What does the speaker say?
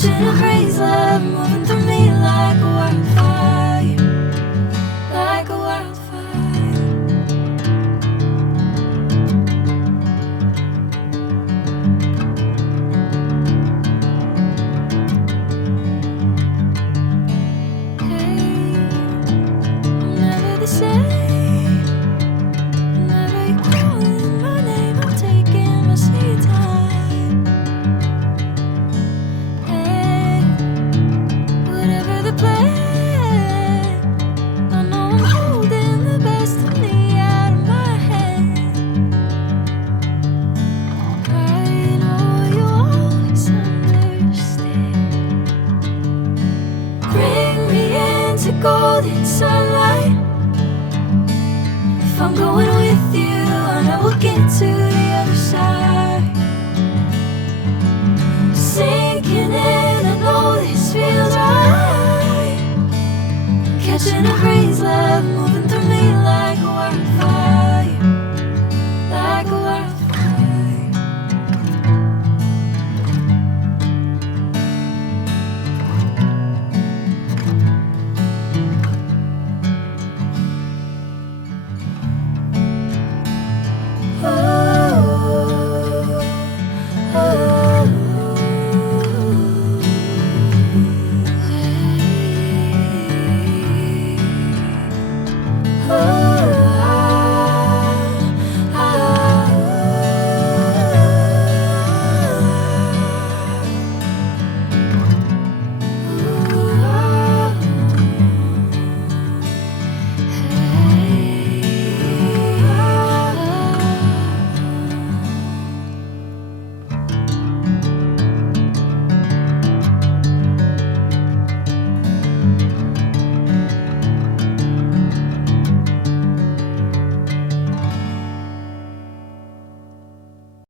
Catching a breeze, love moving through me like a wildfire, like a wildfire. Hey, I'm never the same. Whenever you're calling my name, I'm taking my sweet time. Hey, whatever the plan, I know I'm holding the best of me out of my head. I know you always understand. Bring me into golden sunlight. If I'm going with you, I know we'll get to the other side. Sinking in, I know this feels right.